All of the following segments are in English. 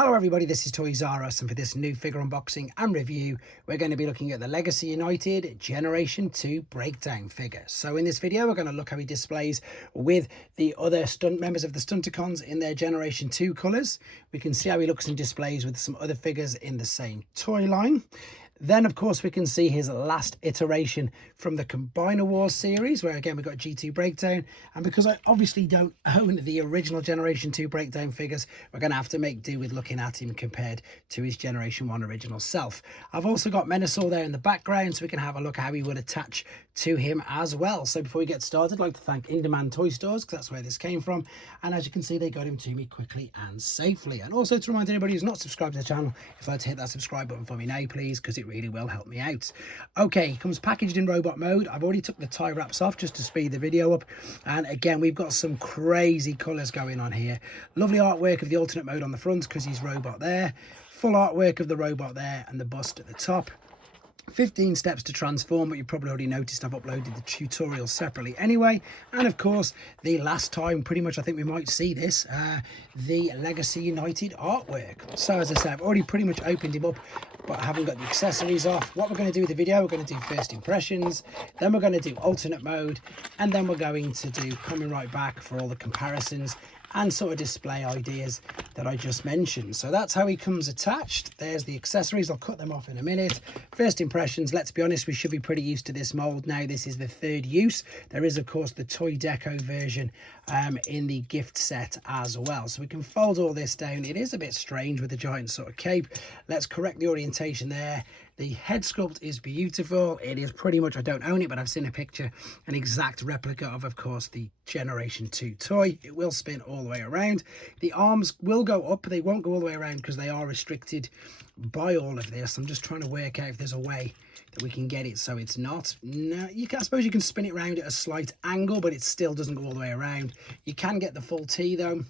Hello everybody, this is Toyzaros, and for this new figure unboxing and review, we're going to be looking at the Legacy United Generation 2 breakdown figure. So in this video, we're going to look how he displays with the other members of the Stunticons in their Generation 2 colours. We can see how he looks and displays with some other figures in the same toy line. Then, of course, we can see his last iteration from the Combiner Wars series, where, again, we've got G2 Breakdown. And because I obviously don't own the original Generation 2 Breakdown figures, we're going to have to make do with looking at him compared to his Generation 1 original self. I've also got Menasor there in the background, so we can have a look at how he would attach to him as well. So before we get started, I'd like to thank In Demand Toy Stores, because that's where this came from. And as you can see, they got him to me quickly and safely. And also to remind anybody who's not subscribed to the channel, if you'd like to hit that subscribe button for me now, please, because it really will help me out. Okay, he comes packaged in robot mode. I've already took the tie wraps off just to speed the video up, and again we've got some crazy colors going on here. Lovely artwork of the alternate mode on the front because he's robot there, full artwork of the robot there, and the bust at the top. 15 steps to transform, but you probably already noticed I've uploaded the tutorial separately anyway. And of course, the last time pretty much I think we might see this, the Legacy United artwork. So as I said, I've already pretty much opened him up, but I haven't got the accessories off. What we're going to do with the video, we're going to do first impressions, then we're going to do alternate mode, and then we're going to do coming right back for all the comparisons and sort of display ideas that I just mentioned. So that's how he comes attached. There's the accessories. I'll cut them off in a minute. First impressions, let's be honest, we should be pretty used to this mold now. This is the third use. There is, of course, the Toy Deco version in the gift set as well. So we can fold all this down. It is a bit strange with the giant sort of cape. Let's correct the orientation there. The head sculpt is beautiful. It is pretty much, I don't own it, but I've seen a picture, an exact replica of course, the Generation 2 toy. It will spin all the way around. The arms will go up. They won't go all the way around because they are restricted by all of this. I'm just trying to work out if there's a way that we can get it so it's not. No, you can, I suppose you can spin it around at a slight angle, but it still doesn't go all the way around. You can get the full T though.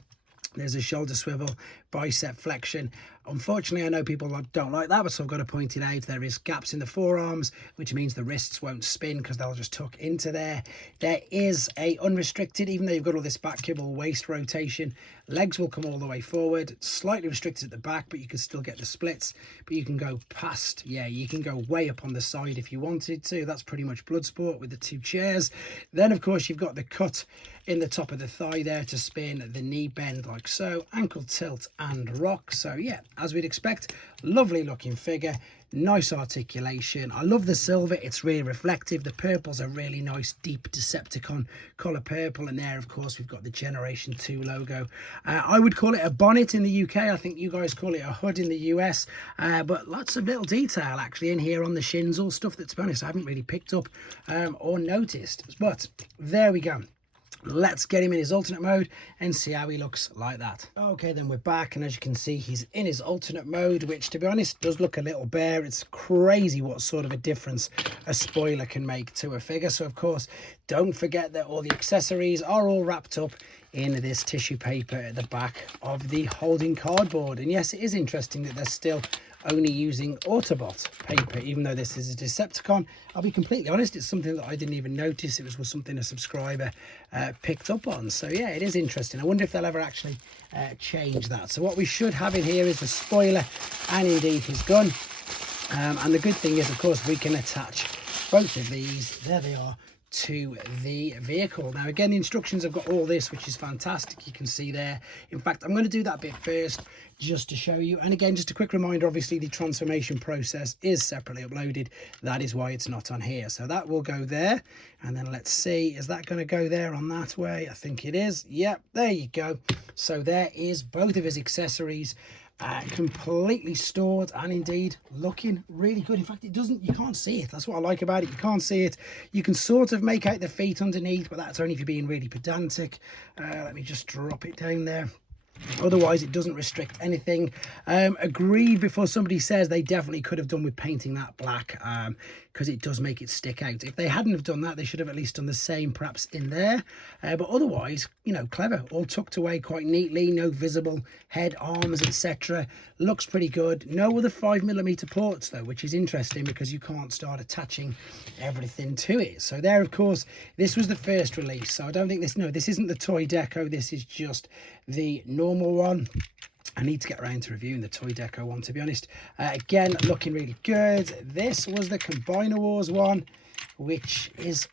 There's a shoulder swivel, bicep flexion. Unfortunately, I know people don't like that, but so I've got to point it out. There is gaps in the forearms, which means the wrists won't spin because they'll just tuck into there. There is a unrestricted, even though you've got all this back kibble waist rotation, legs will come all the way forward, slightly restricted at the back, but you can still get the splits. But you can go past, yeah, you can go way up on the side if you wanted to. That's pretty much Bloodsport with the two chairs. Then, of course, you've got the cut in the top of the thigh there to spin, the knee bend like so, ankle tilt and rock. So yeah, as we'd expect, lovely looking figure, nice articulation. I love the silver, it's really reflective. The purple's a really nice deep Decepticon colour purple, and there of course we've got the Generation 2 logo. I would call it a bonnet in the UK. I think you guys call it a hood in the US, but lots of little detail actually in here on the shins, all stuff that, to be honest, I haven't really picked up or noticed. But there we go. Let's get him in his alternate mode and see how he looks like that. Okay, then we're back, and as you can see, he's in his alternate mode, which, to be honest, does look a little bare. It's crazy what sort of a difference a spoiler can make to a figure. So, of course, don't forget that all the accessories are all wrapped up in this tissue paper at the back of the holding cardboard. And yes, it is interesting that they're still only using Autobot paper, even though this is a Decepticon. I'll be completely honest, it's something that I didn't even notice. It was something a subscriber picked up on. So yeah, it is interesting. I wonder if they'll ever actually change that. So what we should have in here is the spoiler and indeed his gun. And the good thing is, of course, we can attach both of these, there they are, to the vehicle. Now again, the instructions have got all this, which is fantastic. You can see there. In fact, I'm going to do that bit first just to show you. And again, just a quick reminder, obviously the transformation process is separately uploaded. That is why it's not on here. So that will go there, and then let's see, is that going to go there on that way? I think it is. Yep, there you go. So there is both of his accessories completely stored and indeed looking really good. In fact, it doesn't, you can't see it. That's what I like about it. You can't see it. You can sort of make out the feet underneath, but that's only if you're being really pedantic. Let me just drop it down there. Otherwise, it doesn't restrict anything. Agreed before somebody says they definitely could have done with painting that black, because it does make it stick out. If they hadn't have done that, they should have at least done the same perhaps in there. But otherwise, you know, clever. All tucked away quite neatly. No visible head, arms, etc. Looks pretty good. No other 5mm ports though, which is interesting because you can't start attaching everything to it. So there, of course, this was the first release. So I don't think this, no, this isn't the Toy Deco. This is just the normal one. I need to get around to reviewing the Toy Deco one, to be honest. Again, looking really good. This was the Combiner Wars one, which is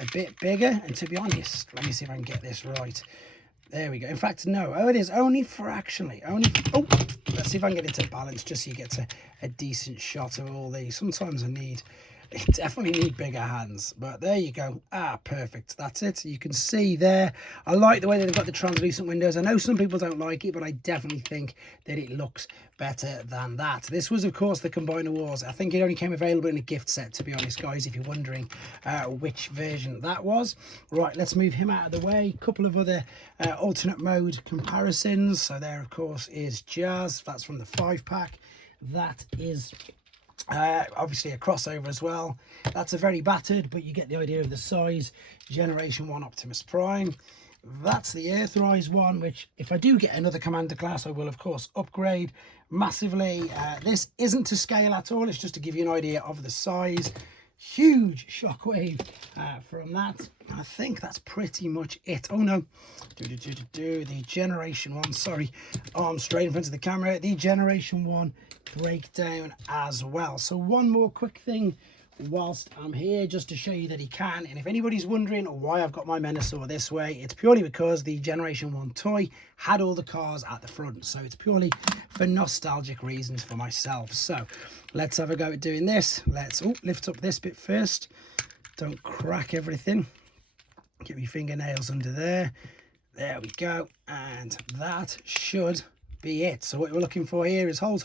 a bit bigger. And to be honest, let me see if I can get this right. There we go. In fact, no. Oh, it is only fractionally. Oh, let's see if I can get it to balance, just so you get a decent shot of all these. Sometimes I definitely need bigger hands, but there you go. Perfect. That's it. You can see there. I like the way that they've got the translucent windows. I know some people don't like it, but I definitely think that it looks better than that. This was, of course, the Combiner Wars. I think it only came available in a gift set, to be honest, guys, if you're wondering which version that was. Right, let's move him out of the way. A couple of other alternate mode comparisons. So there, of course, is Jazz. That's from the 5-pack. That is obviously a crossover as well. That's a very battered, but you get the idea of the size. Generation 1 Optimus Prime. That's the Earthrise one, which if I do get another Commander class, I will of course upgrade massively. This isn't to scale at all, it's just to give you an idea of the size. Huge shockwave from that. I think that's pretty much it. Oh no, the Generation 1, sorry, I'm straight in front of the camera. The Generation 1 breakdown as well. So one more quick thing whilst I'm here, just to show you that he can. And if anybody's wondering why I've got my Menasor this way, it's purely because the Generation 1 toy had all the cars at the front. So it's purely for nostalgic reasons for myself. So let's have a go at doing this. Let's lift up this bit first. Don't crack everything. Get my fingernails under there. There we go. And that should be it. So what we're looking for here is holes,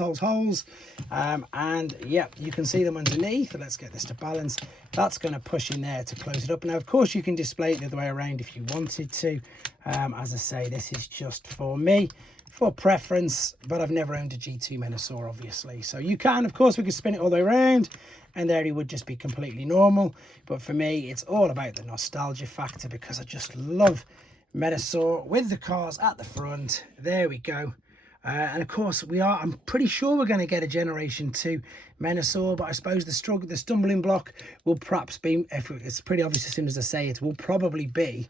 and yeah, you can see them underneath. Let's get this to balance. That's going to push in there to close it up. Now of course you can display it the other way around if you wanted to. As I say, this is just for me, for preference, but I've never owned a G2 Menasor, obviously. So you can, of course, we could spin it all the way around and there he would just be completely normal. But for me, it's all about the nostalgia factor, because I just love Menasor with the cars at the front. There we go. And of course I'm pretty sure we're going to get a Generation 2 Menasor, but I suppose the stumbling block will perhaps be, if it's pretty obvious as soon as I say it, will probably be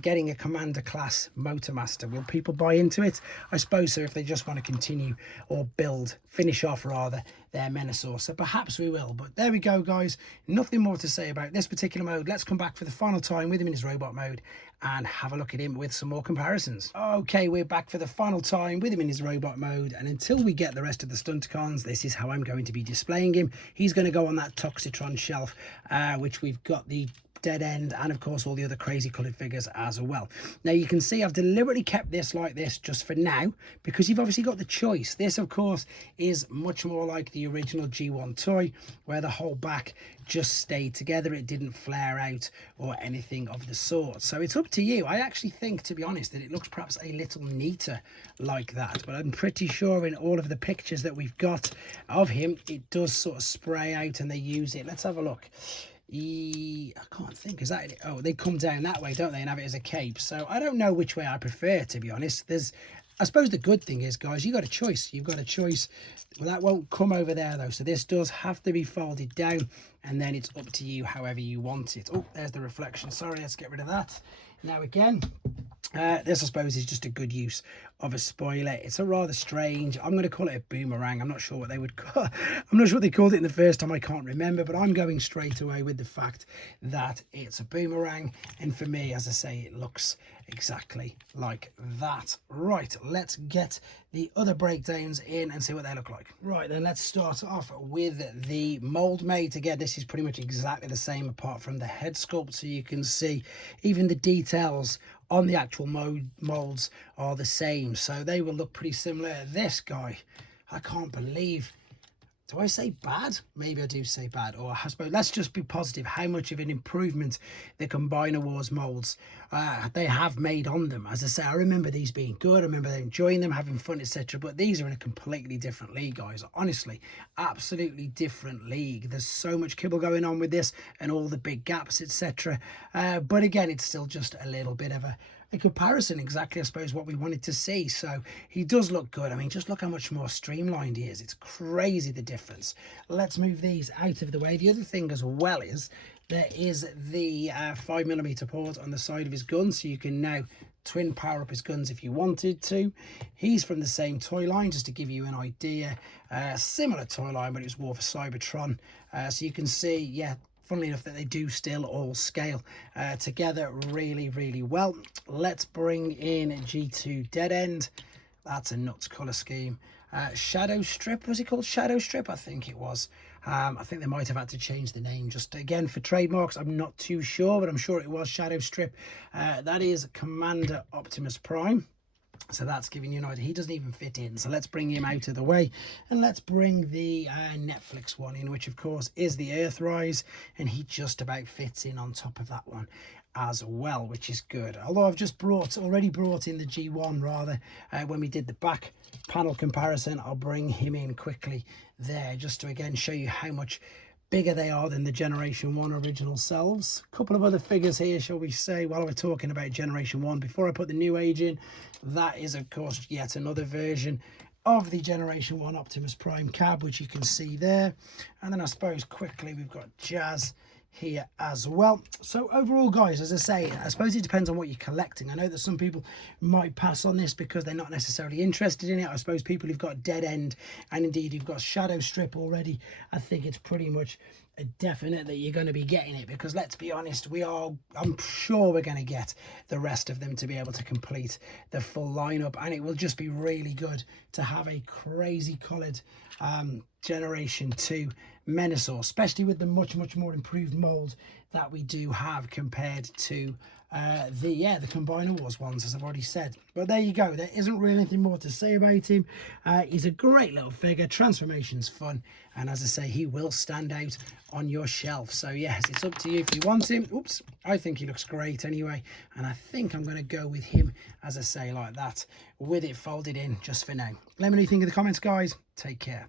getting a Commander class Motormaster. Will people buy into it? I suppose so, if they just want to continue or finish off rather their Menasor. So perhaps we will. But there we go, guys. Nothing more to say about this particular mode. Let's come back for the final time with him in his robot mode and have a look at him with some more comparisons. Okay, we're back for the final time with him in his robot mode, and until we get the rest of the Stunticons, this is how I'm going to be displaying him. He's going to go on that Toxitron shelf, which we've got the Dead End and of course all the other crazy coloured figures as well. Now you can see I've deliberately kept this like this just for now, because you've obviously got the choice. This of course is much more like the original G1 toy, where the whole back just stayed together. It didn't flare out or anything of the sort. So it's up to you. I actually think, to be honest, that it looks perhaps a little neater like that, but I'm pretty sure in all of the pictures that we've got of him, it does sort of spray out and they use it. Let's have a look. I can't think, is that it? Oh, they come down that way, don't they, and have it as a cape. So I don't know which way I prefer, to be honest. I suppose the good thing is, guys, you've got a choice. You've got a choice. Well, that won't come over there though, so this does have to be folded down, and then it's up to you however you want it. Oh, there's the reflection. Sorry, let's get rid of that. Now again, this I suppose is just a good use of a spoiler. It's a rather strange, I'm going to call it a boomerang. I'm not sure what they would call I'm not sure what they called it in the first time, I can't remember, but I'm going straight away with the fact that it's a boomerang, and for me, as I say, it looks exactly like that. Right, let's get the other breakdowns in and see what they look like. Right, then let's start off with the mold mate. Again, this is pretty much exactly the same apart from the head sculpt, so you can see even the details on the actual molds are the same, so they will look pretty similar. This guy, I can't believe, do I say bad? Maybe I do say bad, or I suppose let's just be positive how much of an improvement the Combiner Wars molds they have made on them. As I say, I remember these being good, I remember enjoying them, having fun, etc. But these are in a completely different league, guys. Honestly, absolutely different league. There's so much kibble going on with this and all the big gaps, etc. But again, it's still just a little bit of a comparison, exactly I suppose what we wanted to see. So he does look good. I mean, just look how much more streamlined he is. It's crazy the difference. Let's move these out of the way. The other thing as well is there is the 5mm port on the side of his gun, so you can now twin power up his guns if you wanted to. He's from the same toy line, just to give you an idea. Similar toy line, but it was War for Cybertron. So you can see, yeah, funnily enough, that they do still all scale together really, really well. Let's bring in G2 Dead End. That's a nuts colour scheme. Shadow Strip, was it called Shadow Strip? I think it was. I think they might have had to change the name just again for trademarks. I'm not too sure, but I'm sure it was Shadow Strip. That is Commander Optimus Prime. So that's giving you an idea. He doesn't even fit in. So let's bring him out of the way. And let's bring the Netflix one in, which of course is the Earthrise. And he just about fits in on top of that one as well, which is good. Although I've just already brought in the G1 rather, when we did the back panel comparison. I'll bring him in quickly there just to again show you how much bigger they are than the Generation 1 original selves. A couple of other figures here, shall we say, while we're talking about Generation 1. Before I put the New Age in, that is, of course, yet another version of the Generation 1 Optimus Prime cab, which you can see there. And then I suppose quickly we've got Jazz here as well. So overall, guys, as I say, I suppose it depends on what you're collecting. I know that some people might pass on this because they're not necessarily interested in it. I suppose people who've got Dead End and indeed who've got Shadow Strip already, I think it's pretty much a definite that you're going to be getting it, because let's be honest, I'm sure we're going to get the rest of them to be able to complete the full lineup, and it will just be really good to have a crazy coloured Generation 2 Menasor, especially with the much more improved mold that we do have compared to the Combiner Wars ones, as I've already said. But there you go, there isn't really anything more to say about him. He's a great little figure, transformation's fun, and as I say, he will stand out on your shelf. So yes, it's up to you if you want him. Oops, I think he looks great anyway, and I think I'm going to go with him, as I say, like that, with it folded in just for now. Let me know what you think in the comments, guys. Take care.